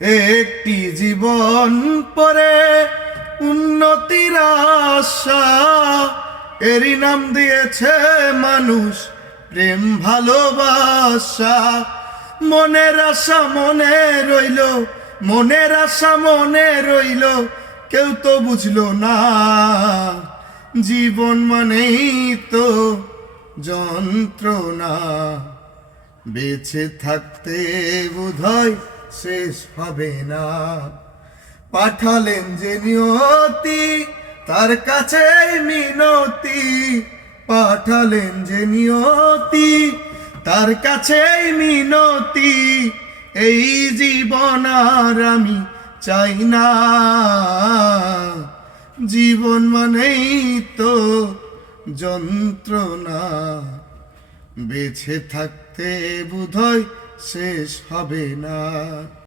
একটি জীবন পরে উন্নতির আশা, এরই নাম দিয়েছে মানুষ প্রেম ভালোবাসা। মনের আশা মনে রইল, মনের আশা মনে রইল, কেউ তো বুঝলো না জীবন মানেই তো যন্ত্রণা। বেঁচে থাকতে বোধহয় শেষ হবে না। পাঠালেন যে নিয়তি, তার কাছে মিনতি। পাঠালেন যে নিয়তি, তার কাছে মিনতি। এই জীবন আর আমি চাই না। জীবন মানেই তো যন্ত্রণা। বেঁচে থাকতে বোধহয় শেষ হবে না।